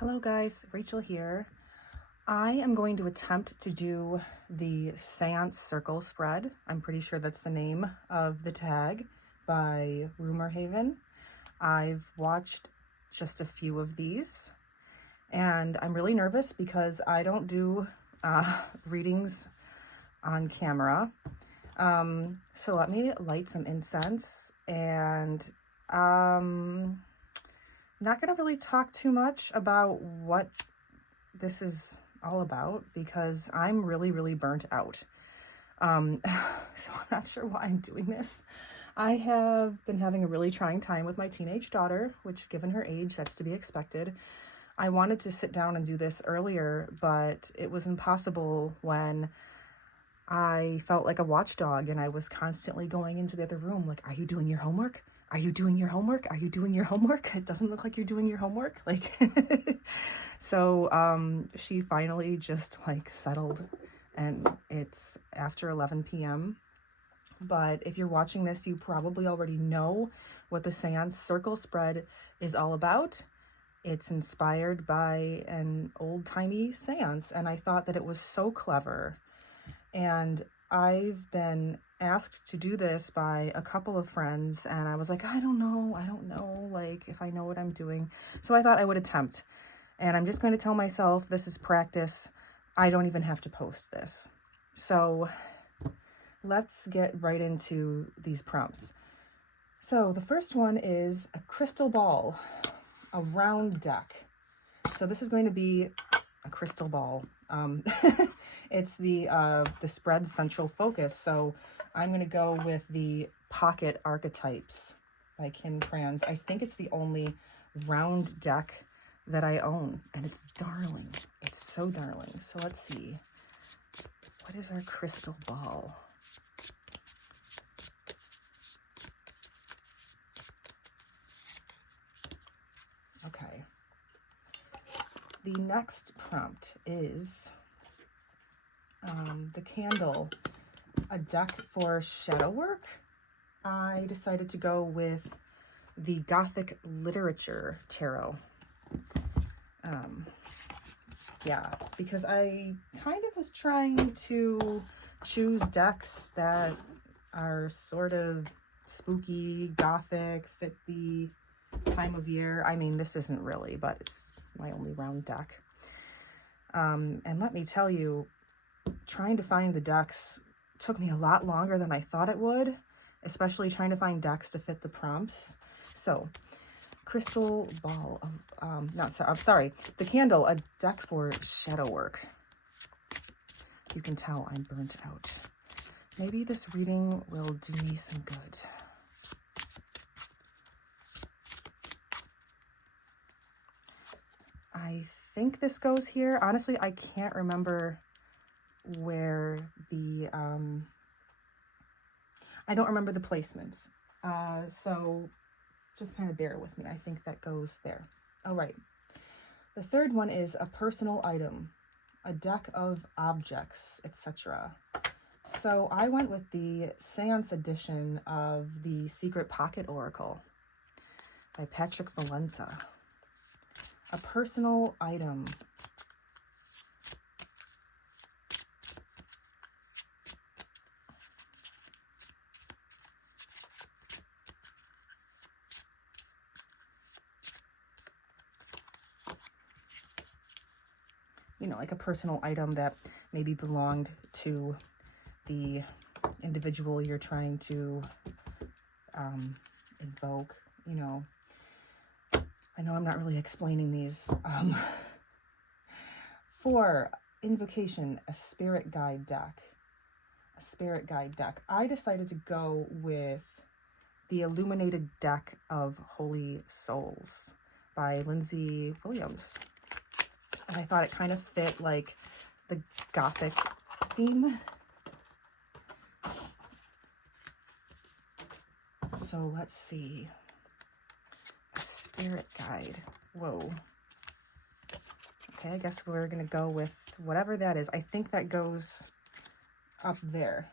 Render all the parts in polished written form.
Hello guys, Rachel here. I am going to attempt to do the Seance Circle Spread. I'm pretty sure that's the name of the tag by Rumor Haven. I've watched just a few of these and I'm really nervous because I don't do readings on camera. So let me light some incense and not going to really talk too much about what this is all about because I'm really burnt out. So I'm not sure why I'm doing this. I have been having a really trying time with my teenage daughter, which given her age, that's to be expected. I wanted to sit down and do this earlier, but it was impossible when I felt like a watchdog and I was constantly going into the other room like, are you doing your homework? Are you doing your homework? Are you doing your homework? It doesn't look like you're doing your homework. Like, so she finally just like settled, and it's after 11 p.m. But if you're watching this, you probably already know what the Seance Circle Spread is all about. It's inspired by an old-timey seance, and I thought that it was so clever. And I've been asked to do this by a couple of friends, and I was like, I don't know, like, if I know what I'm doing. So I thought I would attempt. And I'm just going to tell myself this is practice. I don't even have to post this. So let's get right into these prompts. So the first one is a crystal ball, a round deck. So this is going to be a crystal ball. It's the spread central focus. So I'm going to go with the Pocket Archetypes by Kim Krans. I think it's the only round deck that I own, and it's darling. It's so darling. So let's see. What is our crystal ball? Okay. The next prompt is the candle, a deck for shadow work. I decided to go with the Gothic Literature Tarot. Yeah, because I kind of was trying to choose decks that are sort of spooky, gothic, fit the time of year. I mean, this isn't really, but it's my only round deck. And let me tell you, trying to find the decks took me a lot longer than I thought it would, especially trying to find decks to fit the prompts. So, crystal ball, the candle, a deck for shadow work. You can tell I'm burnt out. Maybe this reading will do me some good. I think this goes here. Honestly, I can't remember where the, I don't remember the placements. So just kind of bear with me. I think that goes there. All right. The third one is a personal item, a deck of objects, etc. So I went with the Seance edition of the Secret Pocket Oracle by Patrick Valenza. A personal item. You know, like a personal item that maybe belonged to the individual you're trying to invoke, you know. I know I'm not really explaining these. For invocation, a spirit guide deck. A spirit guide deck. I decided to go with the Illuminated Deck of Holy Souls by Lindsay Williams. And I thought it kind of fit like the Gothic theme. So let's see. A spirit guide. Whoa. Okay, I guess we're going to go with whatever that is. I think that goes up there.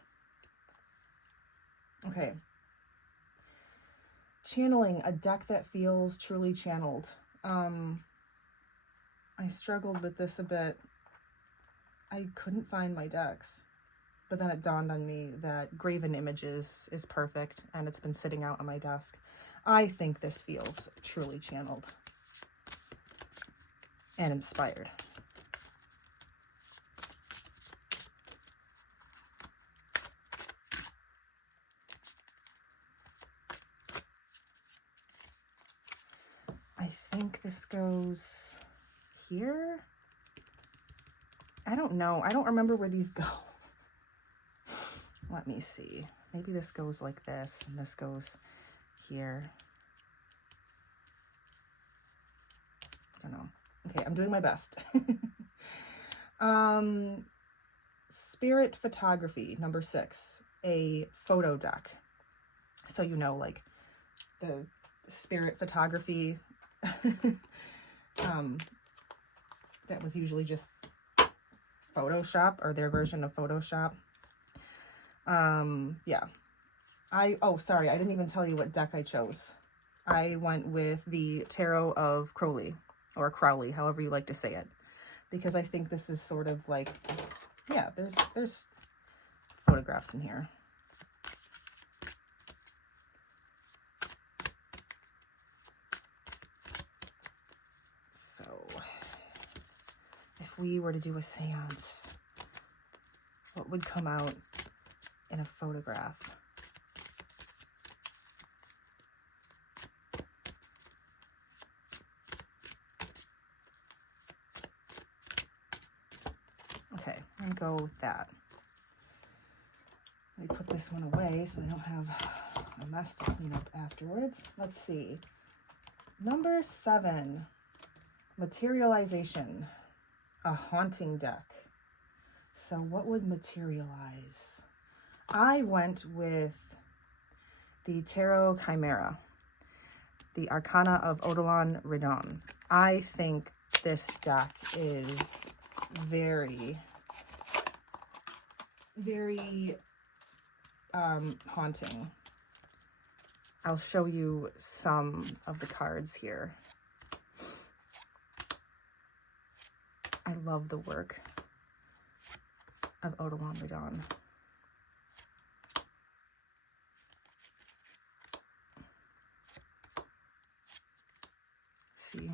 Okay. Channeling, a deck that feels truly channeled. I struggled with this a bit. I couldn't find my decks, but then it dawned on me that Graven Images is perfect, and it's been sitting out on my desk. I think this feels truly channeled and inspired. I think this goes here. I don't know. I don't remember where these go. Let me see. Maybe this goes like this, and this goes here. I don't know. Okay, I'm doing my best. Spirit Photography, number 6, a photo deck. So you know, like the Spirit Photography, that was usually just Photoshop, or their version of Photoshop. Yeah. Oh, sorry, I didn't even tell you what deck I chose. I went with the Tarot of Crowley, or Crowley, however you like to say it, because I think this is sort of like, yeah, there's photographs in here. So if we were to do a seance, what would come out in a photograph? Okay, I'm gonna go with that. Let me put this one away so I don't have a mess to clean up afterwards. Let's see. Number 7, Materialization, a haunting deck. So what would materialize? I went with the Tarot Chimera, the Arcana of Eidolon Redon. I think this deck is very, very haunting. I'll show you some of the cards here. I love the work of Eidolon Redon. See?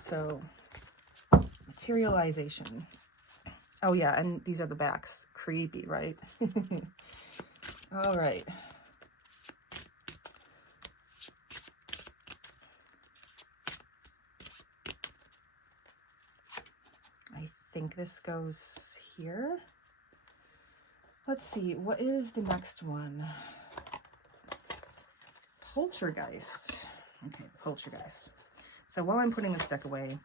So, materialization. Oh yeah, and these are the backs. Creepy, right? All right. I think this goes here. Let's see, what is the next one? Poltergeist. Okay, Poltergeist. So while I'm putting this deck away,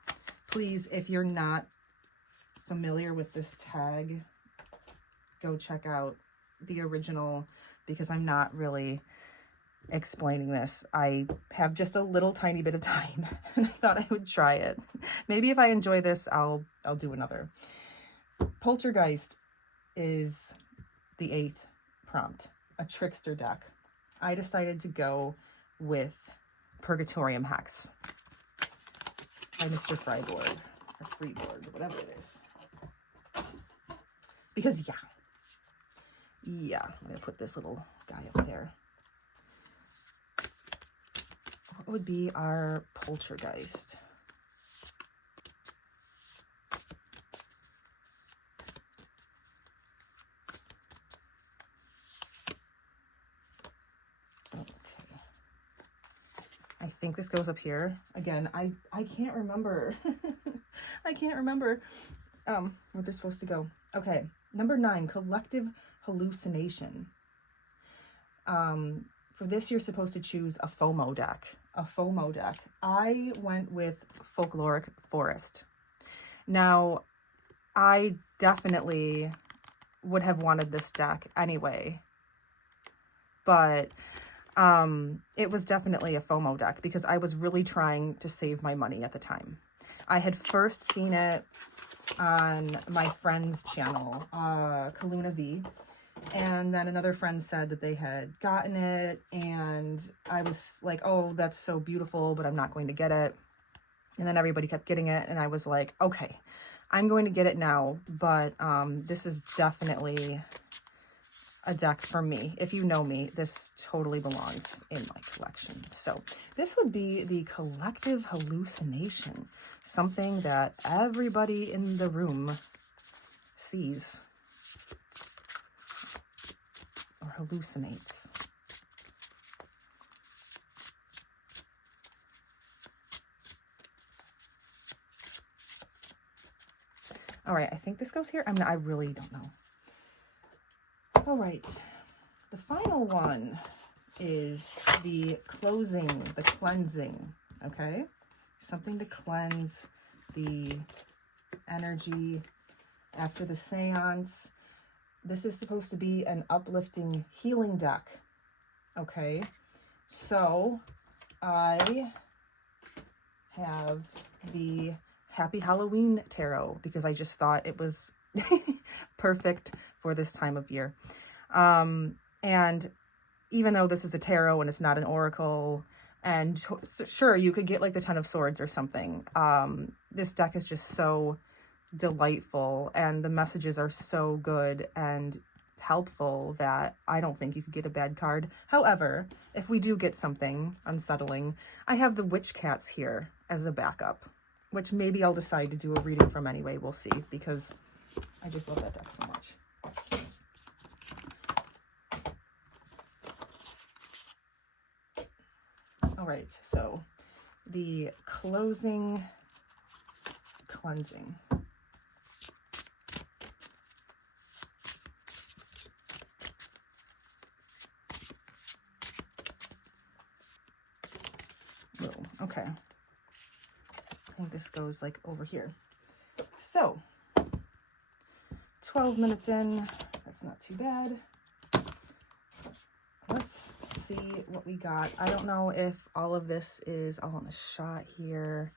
please, if you're not familiar with this tag, go check out the original, because I'm not really explaining this. I have just a little tiny bit of time and I thought I would try it. Maybe if I enjoy this, I'll do another. Poltergeist is the 8th prompt, a trickster deck. I decided to go with Purgatorium Hex by Mr. Freiborg, or Freeborg, whatever it is. Because yeah, I'm gonna put this little guy up there. What would be our Poltergeist? Okay. I think this goes up here. Again, I can't remember. I can't remember where this is supposed to go. Okay, number 9, Collective Hallucination. For this, you're supposed to choose a FOMO deck. A FOMO deck. I went with Folkloric Forest. Now, I definitely would have wanted this deck anyway, but it was definitely a FOMO deck because I was really trying to save my money at the time. I had first seen it on my friend's channel, Kaluna V, and then another friend said that they had gotten it, and I was like, oh, that's so beautiful, but I'm not going to get it. And then everybody kept getting it. And I was like, okay, I'm going to get it now. But this is definitely a deck for me. If you know me, this totally belongs in my collection. So this would be the Collective Hallucination, something that everybody in the room sees or hallucinates. All right, I think this goes here. I really don't know. All right, the final one is the closing, the cleansing, okay? Something to cleanse the energy after the seance. This is supposed to be an uplifting healing deck, okay? So I have the Happy Halloween Tarot because I just thought it was perfect for this time of year. And even though this is a tarot and it's not an oracle, and sure, you could get like the Ten of Swords or something. This deck is just so delightful and the messages are so good and helpful that I don't think you could get a bad card. However, if we do get something unsettling, I have the Witch Cats here as a backup, which maybe I'll decide to do a reading from anyway. We'll see, because I just love that deck so much. All right, so the closing cleansing. Oh, okay. I think this goes like over here. So 12 minutes in, that's not too bad. Let's see what we got. I don't know if all of this is all on the shot here.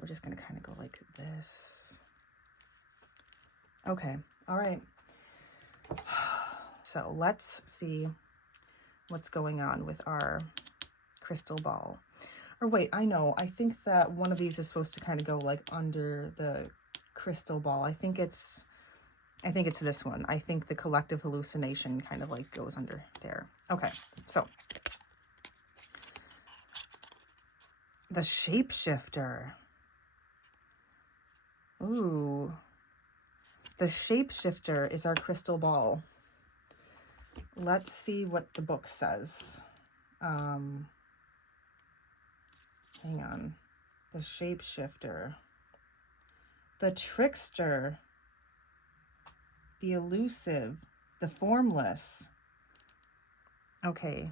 We're just going to kind of go like this. Okay. All right. So let's see what's going on with our crystal ball. Or wait, I know. I think that one of these is supposed to kind of go like under the crystal ball. I think it's this one. I think the Collective Hallucination kind of like goes under there. Okay, so the Shapeshifter. Ooh, the Shapeshifter is our crystal ball. Let's see what the book says. Hang on. The Shapeshifter. The Trickster. The Elusive. The Formless. Okay.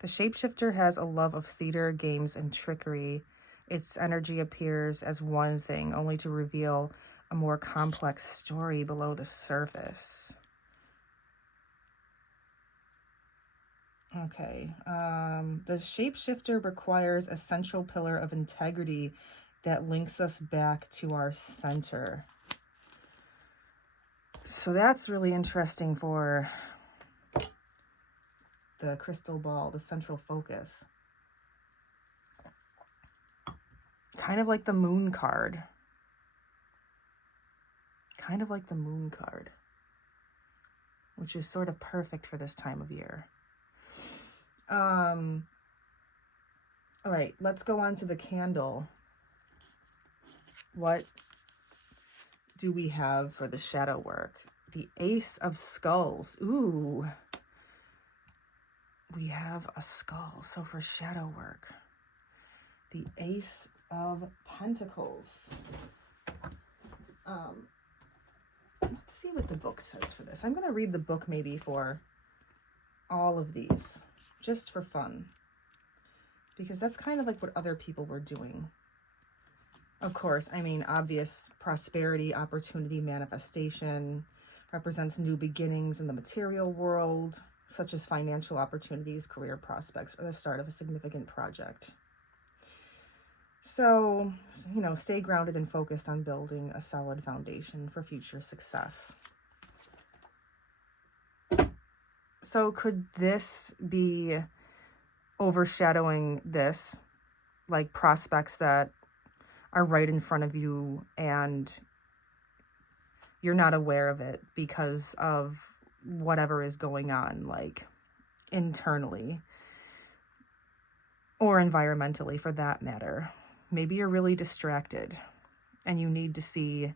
The Shapeshifter has a love of theater, games, and trickery. Its energy appears as one thing, only to reveal a more complex story below the surface. Okay. The Shapeshifter requires a central pillar of integrity that links us back to our center. So that's really interesting for the crystal ball, the central focus. Kind of like the Moon card. Kind of like the Moon card, which is sort of perfect for this time of year. All right, let's go on to the candle. What do we have for the shadow work? The Ace of Skulls. Ooh. We have a skull. So for shadow work, the Ace of Pentacles. Let's see what the book says for this. I'm going to read the book maybe for all of these, just for fun, because that's kind of like what other people were doing. Of course, I mean, obvious prosperity, opportunity, manifestation represents new beginnings in the material world, such as financial opportunities, career prospects, or the start of a significant project. So, you know, stay grounded and focused on building a solid foundation for future success. So could this be overshadowing this, like prospects that are right in front of you and you're not aware of it because of whatever is going on, like internally or environmentally for that matter. Maybe you're really distracted and you need to see,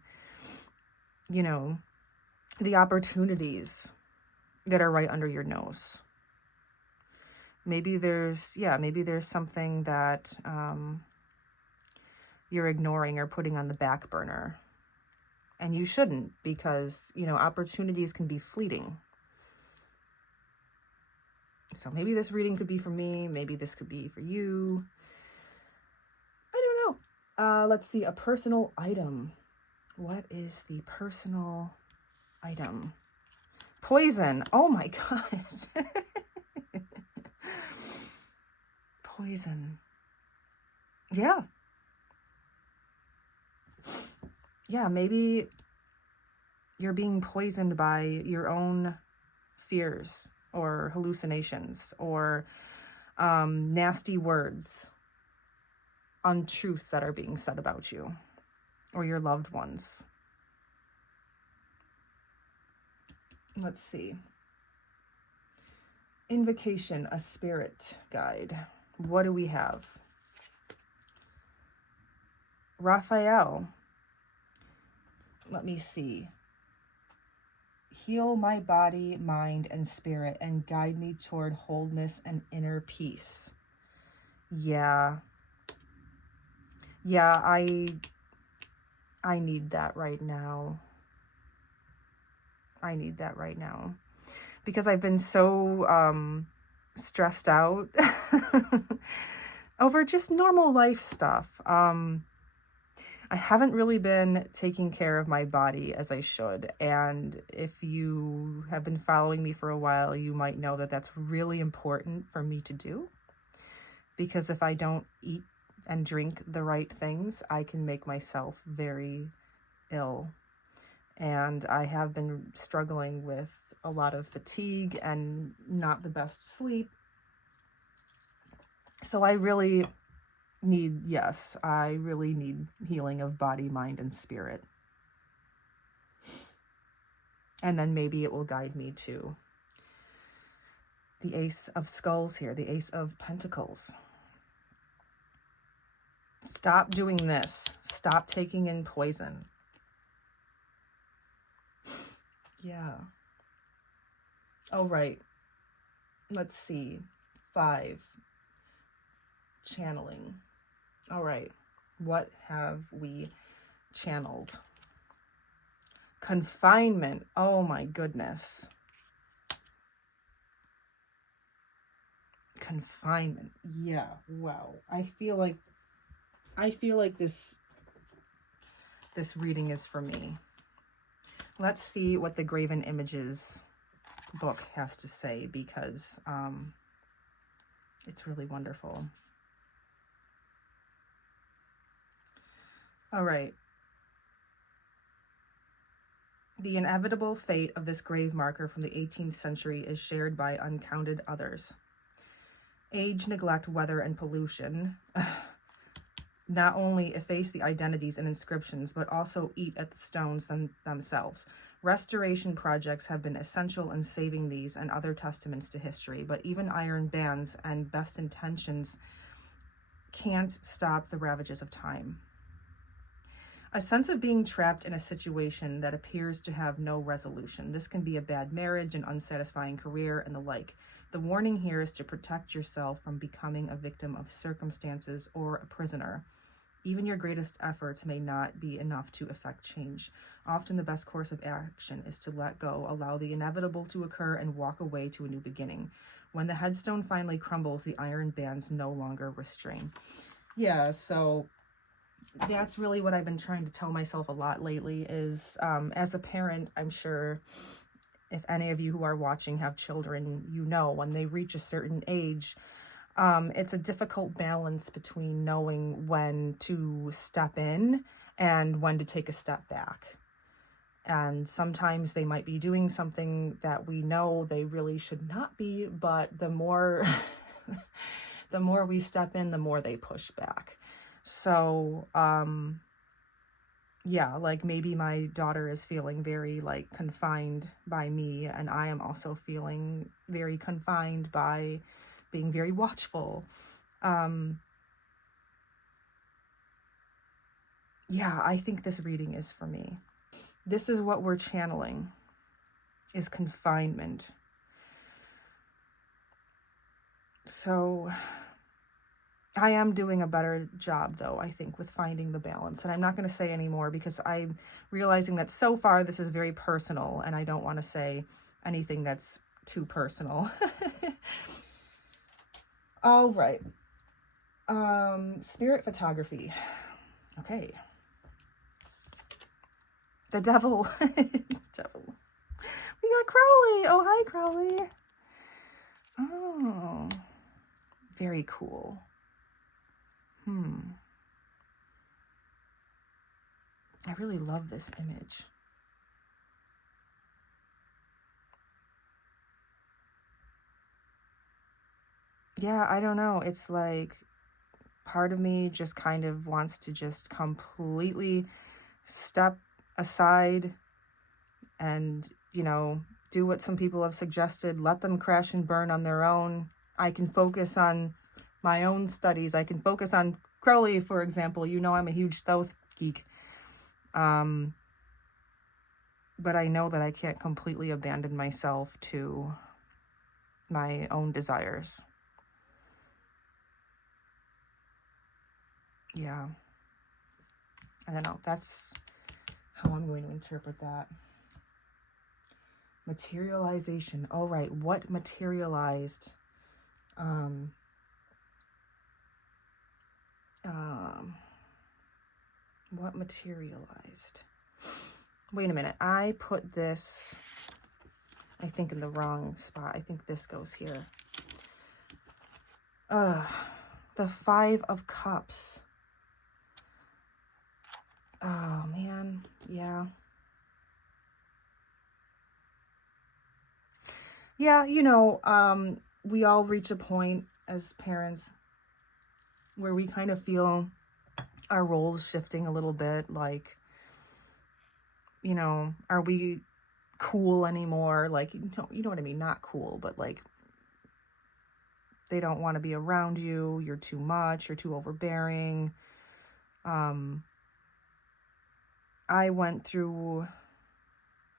you know, the opportunities that are right under your nose. Maybe there's something that you're ignoring or putting on the back burner. And you shouldn't, because, you know, opportunities can be fleeting. So maybe this reading could be for me. Maybe this could be for you. I don't know. Let's see. A personal item. What is the personal item? Poison. Oh my God. Poison. Yeah. Yeah, maybe you're being poisoned by your own fears or hallucinations or nasty words, untruths that are being said about you or your loved ones. Let's see. Invocation, a spirit guide. What do we have? Raphael. Let me see. Heal my body, mind, and spirit, and guide me toward wholeness and inner peace. Yeah. Yeah, I need that right now. I need that right now. Because I've been so stressed out over just normal life stuff. I haven't really been taking care of my body as I should. And if you have been following me for a while, you might know that that's really important for me to do. Because if I don't eat and drink the right things, I can make myself very ill. And I have been struggling with a lot of fatigue and not the best sleep. So I really need healing of body, mind, and spirit. And then maybe it will guide me to the Ace of Skulls here, the Ace of Pentacles. Stop doing this. Stop taking in poison. Yeah. Oh, right. Let's see. 5. Channeling. All right. What have we channeled? Confinement. Oh my goodness. Confinement. Yeah. Wow. I feel like this reading is for me. Let's see what the Graven Images book has to say, because it's really wonderful. All right. The inevitable fate of this grave marker from the 18th century is shared by uncounted others. Age, neglect, weather, and pollution not only efface the identities and inscriptions, but also eat at the stones themselves. Restoration projects have been essential in saving these and other testaments to history, but even iron bands and best intentions can't stop the ravages of time. A sense of being trapped in a situation that appears to have no resolution. This can be a bad marriage, an unsatisfying career, and the like. The warning here is to protect yourself from becoming a victim of circumstances or a prisoner. Even your greatest efforts may not be enough to effect change. Often the best course of action is to let go, allow the inevitable to occur, and walk away to a new beginning. When the headstone finally crumbles, the iron bands no longer restrain. Yeah, so that's really what I've been trying to tell myself a lot lately is, as a parent, I'm sure if any of you who are watching have children, you know, when they reach a certain age, it's a difficult balance between knowing when to step in and when to take a step back. And sometimes they might be doing something that we know they really should not be, but the more the more we step in, the more they push back. So, yeah, like maybe my daughter is feeling very like confined by me, and I am also feeling very confined by being very watchful. Yeah, I think this reading is for me. This is what we're channeling, is confinement. So I am doing a better job, though, I think, with finding the balance. And I'm not going to say any more because I'm realizing that so far this is very personal, and I don't want to say anything that's too personal. All right. Spirit photography. Okay. The devil. Devil. We got Crowley. Oh, hi, Crowley. Oh, very cool. I really love this image. Yeah, I don't know. It's like part of me just kind of wants to just completely step aside and, you know, do what some people have suggested. Let them crash and burn on their own. I can focus on my own studies. I can focus on Crowley, for example. You know, I'm a huge Thoth geek. But I know that I can't completely abandon myself to my own desires. Yeah. I don't know. That's how I'm going to interpret that. Materialization. All right. What materialized? What materialized? Wait a minute. I put this, I think, in the wrong spot. I think this goes here. The Five of Cups. Oh, man. Yeah. Yeah, you know, we all reach a point as parents where we kind of feel our roles shifting a little bit. Like, you know, are we cool anymore? Like, you know what I mean? Not cool, but like, they don't want to be around you. You're too much. You're too overbearing. I went through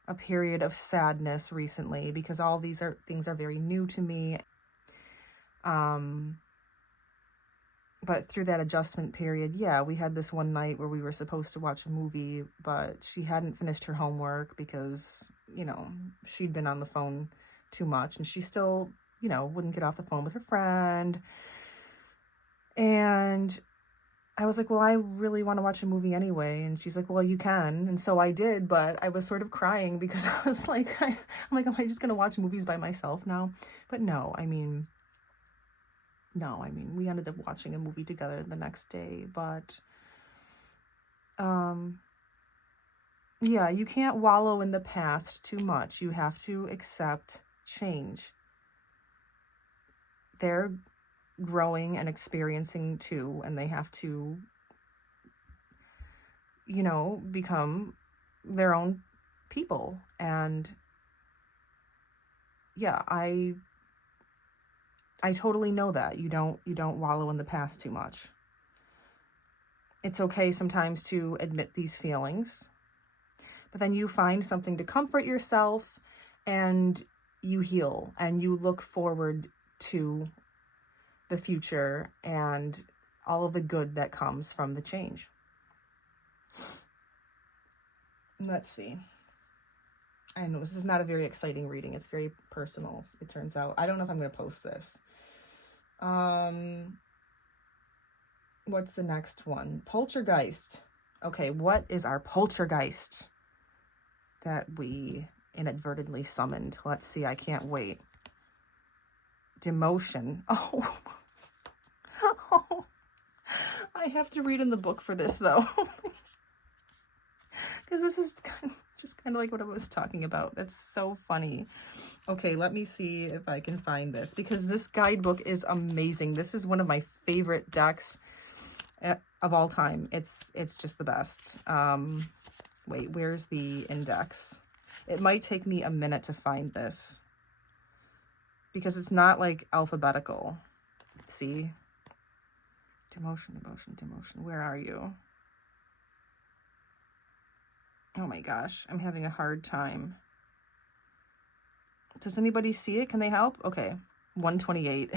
a period of sadness recently because all these things are very new to me. But through that adjustment period, yeah, we had this one night where we were supposed to watch a movie, but she hadn't finished her homework because, you know, she'd been on the phone too much, and she still, you know, wouldn't get off the phone with her friend. And I was like, well, I really want to watch a movie anyway. And she's like, well, you can. And so I did, but I was sort of crying because I was like, I'm like, am I just going to watch movies by myself now? But no, I mean, we ended up watching a movie together the next day, but, yeah, you can't wallow in the past too much. You have to accept change. They're growing and experiencing too, and they have to, you know, become their own people. And yeah, I totally know that you don't wallow in the past too much. It's okay sometimes to admit these feelings, but then you find something to comfort yourself, and you heal, and you look forward to the future and all of the good that comes from the change. Let's see. I know this is not a very exciting reading. It's very personal, it turns out. I don't know if I'm going to post this. What's the next one? Poltergeist. Okay, what is our poltergeist that we inadvertently summoned? Let's see. I can't wait. Demotion. Oh. Oh. I have to read in the book for this, though. Because this is just kind of like what I was talking about. That's so funny. Okay, let me see if I can find this, because this guidebook is amazing. This is one of my favorite decks. of all time. It's just the best. Wait, where's the index? It might take me a minute to find this because it's not like alphabetical. See? Demotion, demotion, demotion. Where are you? Oh my gosh, I'm having a hard time. Does anybody see it? Can they help? Okay, 128.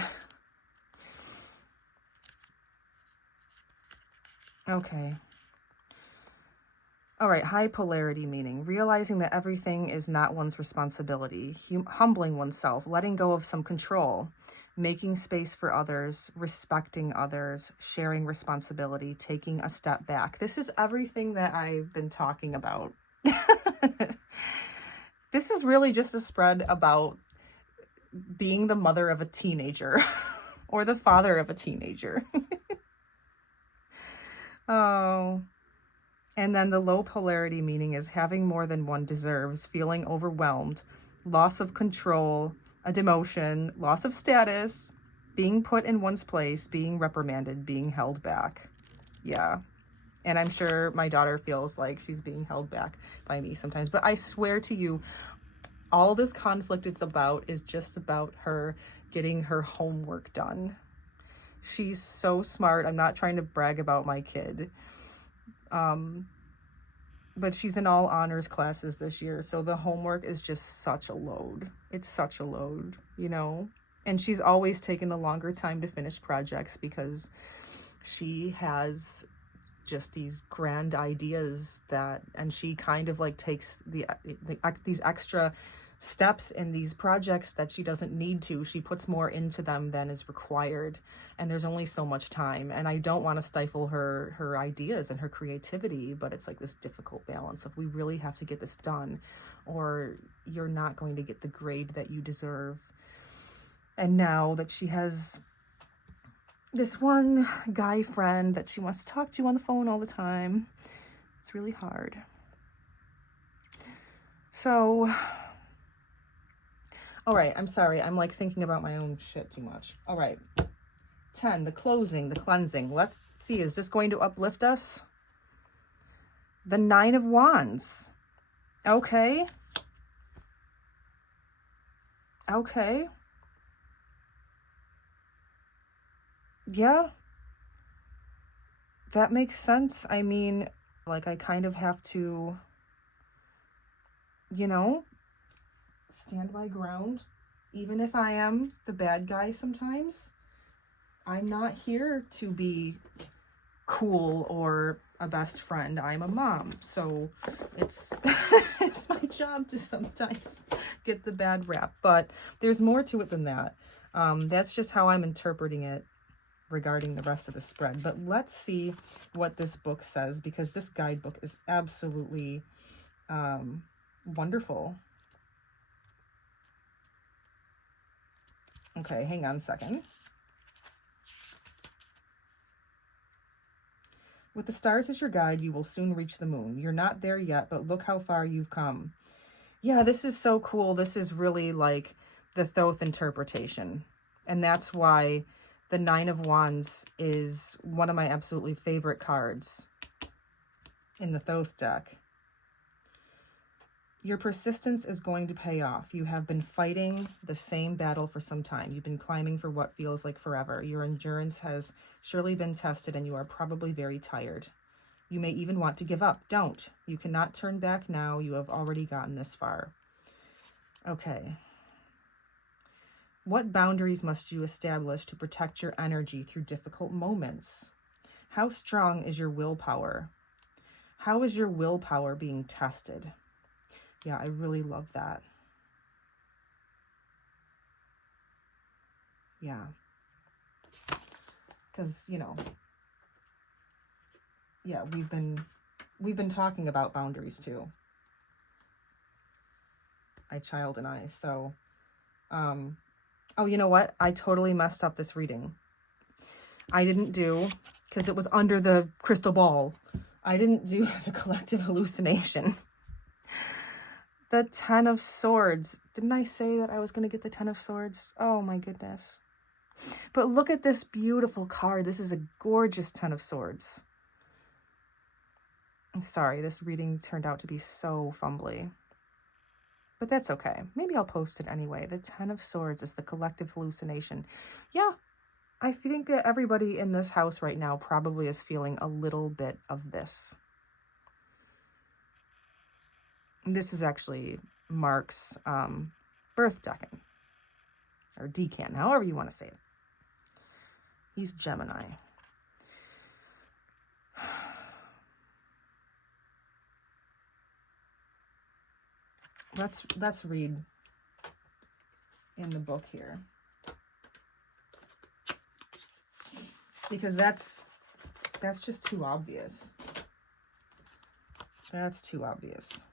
Okay. All right, high polarity meaning. Realizing that everything is not one's responsibility. Humbling oneself. Letting go of some control. Making space for others. Respecting others. Sharing responsibility. Taking a step back. This is everything that I've been talking about. This is really just a spread about being the mother of a teenager or the father of a teenager. Oh, and then the low polarity meaning is having more than one deserves, feeling overwhelmed, loss of control, a demotion, loss of status, being put in one's place, being reprimanded, being held back. Yeah. And I'm sure my daughter feels like she's being held back by me sometimes. But I swear to you, all this conflict is just about her getting her homework done. She's so smart. I'm not trying to brag about my kid. But she's in all honors classes this year. So the homework is just such a load. It's such a load, you know? And she's always taken a longer time to finish projects because she has just these grand ideas and she kind of like takes these extra steps in these projects that she doesn't need to. She puts more into them than is required, and there's only so much time, and I don't want to stifle her ideas and her creativity, but it's like this difficult balance of we really have to get this done or you're not going to get the grade that you deserve. And now that she has this one guy friend that she wants to talk to on the phone all the time, it's really hard. So all right, I'm sorry. I'm like thinking about my own shit too much. All right. 10, the closing, the cleansing. Let's see, is this going to uplift us? The 9 of Wands. Okay. Okay. Yeah. That makes sense. I mean, like I kind of have to, you know, stand my ground, even if I am the bad guy sometimes. I'm not here to be cool or a best friend. I'm a mom, so it's it's my job to sometimes get the bad rap, but there's more to it than that. That's just how I'm interpreting it regarding the rest of the spread. But let's see what this book says, because this guidebook is absolutely wonderful. Okay, hang on a second. With the stars as your guide, you will soon reach the moon. You're not there yet, but look how far you've come. Yeah, this is so cool. This is really like the Thoth interpretation. And that's why the 9 of Wands is one of my absolutely favorite cards in the Thoth deck. Your persistence is going to pay off. You have been fighting the same battle for some time. You've been climbing for what feels like forever. Your endurance has surely been tested, and you are probably very tired. You may even want to give up. Don't. You cannot turn back now. You have already gotten this far. Okay. What boundaries must you establish to protect your energy through difficult moments? How strong is your willpower? How is your willpower being tested? Yeah, I really love that. Yeah. Because, you know, yeah, we've been talking about boundaries too. My child and I. So, oh, you know what? I totally messed up this reading. I didn't do, because it was under the crystal ball, I didn't do the collective hallucination. The 10 of Swords. Didn't I say that I was going to get the 10 of Swords? Oh my goodness. But look at this beautiful card. This is a gorgeous Ten of Swords. I'm sorry, this reading turned out to be so fumbly. But that's okay. Maybe I'll post it anyway. The Ten of Swords is the collective hallucination. Yeah, I think that everybody in this house right now probably is feeling a little bit of this. This is actually Mark's birth decan, or decan, however you want to say it. He's Gemini. Let's read in the book here, because that's just too obvious. That's too obvious.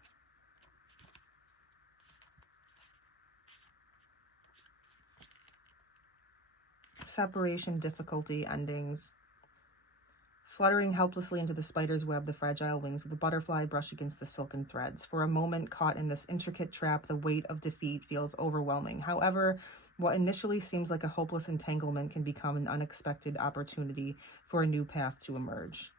Separation, difficulty, endings. Fluttering helplessly into the spider's web, the fragile wings of the butterfly brush against the silken threads. For a moment, caught in this intricate trap, the weight of defeat feels overwhelming. However, what initially seems like a hopeless entanglement can become an unexpected opportunity for a new path to emerge.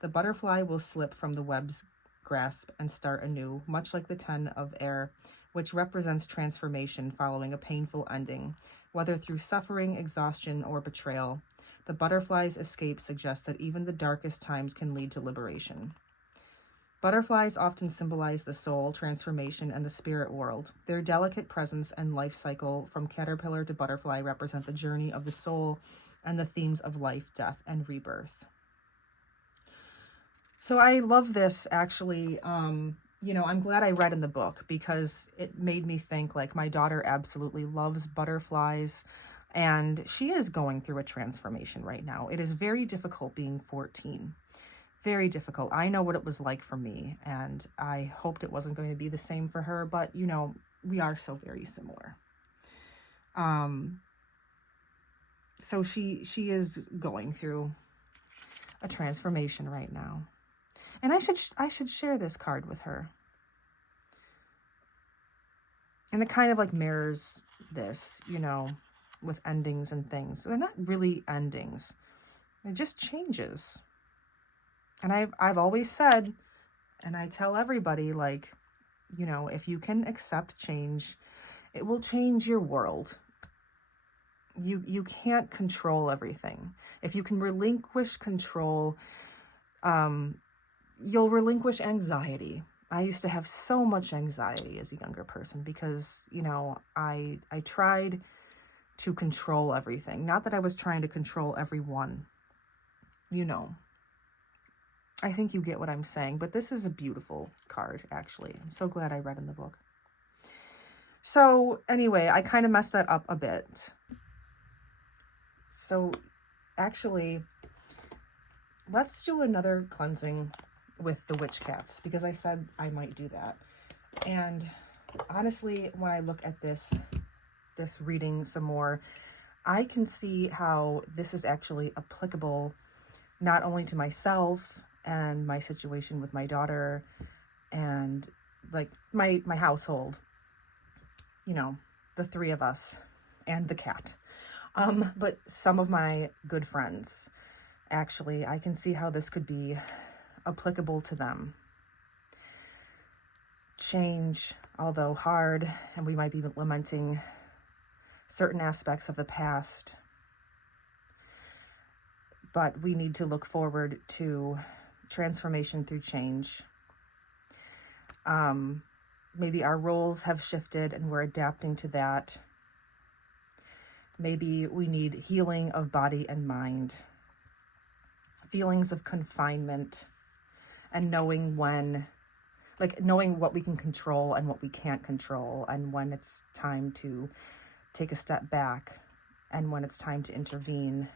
The butterfly will slip from the web's grasp and start anew, much like the Ten of Air, which represents transformation following a painful ending, whether through suffering, exhaustion, or betrayal. The butterfly's escape suggests that even the darkest times can lead to liberation. Butterflies often symbolize the soul, transformation, and the spirit world. Their delicate presence and life cycle from caterpillar to butterfly represent the journey of the soul and the themes of life, death, and rebirth. So I love this, actually. You know, I'm glad I read in the book, because it made me think, like, my daughter absolutely loves butterflies, and she is going through a transformation right now. It is very difficult being 14. Very difficult. I know what it was like for me, and I hoped it wasn't going to be the same for her, but, you know, we are so very similar. So she is going through a transformation right now. And I should share this card with her. And it kind of like mirrors this, you know, with endings and things. They're not really endings. It just changes. And I've always said, and I tell everybody, like, you know, if you can accept change, it will change your world. You can't control everything. If you can relinquish control, you'll relinquish anxiety. I used to have so much anxiety as a younger person because, you know, I tried to control everything. Not that I was trying to control everyone, you know. I think you get what I'm saying, but this is a beautiful card, actually. I'm so glad I read in the book. So anyway, I kind of messed that up a bit. So actually, let's do another cleansing with the witch cats, because I said I might do that. And honestly, when I look at this reading some more, I can see how this is actually applicable not only to myself and my situation with my daughter and like my household, you know, the three of us and the cat, but some of my good friends. Actually, I can see how this could be applicable to them. Change, although hard, and we might be lamenting certain aspects of the past, but we need to look forward to transformation through change. Maybe our roles have shifted and we're adapting to that. Maybe we need healing of body and mind, feelings of confinement, and knowing when, like knowing what we can control and what we can't control, and when it's time to take a step back and when it's time to intervene.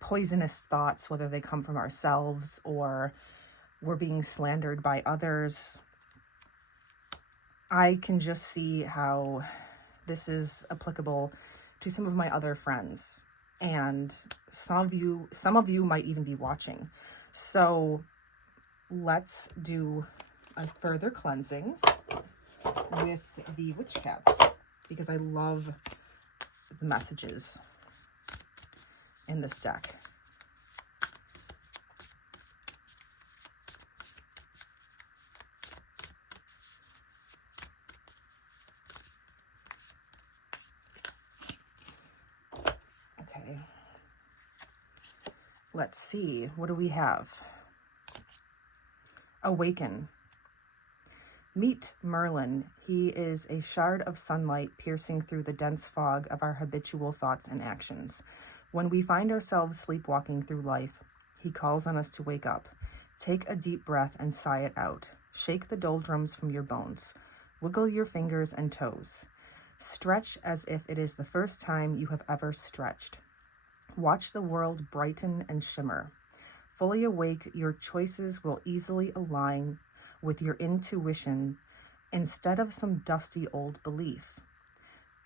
Poisonous thoughts, whether they come from ourselves or we're being slandered by others. I can just see how this is applicable to some of my other friends, and some of you might even be watching. So let's do a further cleansing with the witch cats, because I love the messages in this deck. Okay. Let's see. What do we have? Awaken. Meet Merlin. He is a shard of sunlight piercing through the dense fog of our habitual thoughts and actions. When we find ourselves sleepwalking through life, he calls on us to wake up. Take a deep breath and sigh it out. Shake the doldrums from your bones. Wiggle your fingers and toes. Stretch as if it is the first time you have ever stretched. Watch the world brighten and shimmer. Fully awake, your choices will easily align with your intuition instead of some dusty old belief.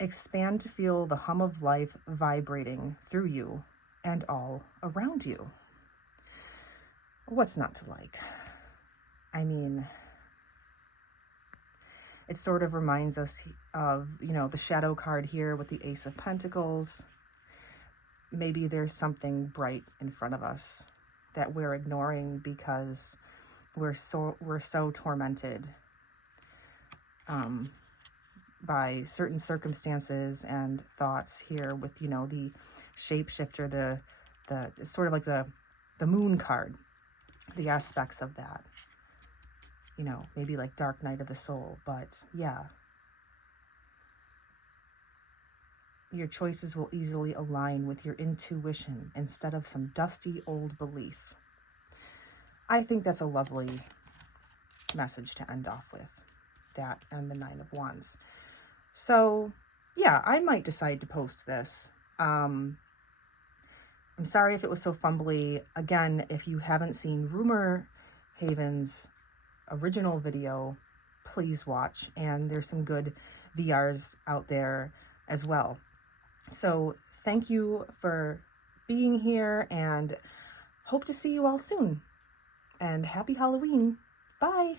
Expand to feel the hum of life vibrating through you and all around you. What's not to like? I mean, it sort of reminds us of, you know, the shadow card here with the Ace of Pentacles. Maybe there's something bright in front of us that we're ignoring because we're so tormented by certain circumstances and thoughts here with, you know, the shapeshifter, the sort of like the moon card, the aspects of that, you know, maybe like dark night of the soul. But yeah, your choices will easily align with your intuition instead of some dusty old belief. I think that's a lovely message to end off with, that and the Nine of Wands. So yeah, I might decide to post this. I'm sorry if it was so fumbly. Again, if you haven't seen Rumor Haven's original video, please watch. And there's some good VRs out there as well. So thank you for being here and hope to see you all soon. And happy Halloween. Bye.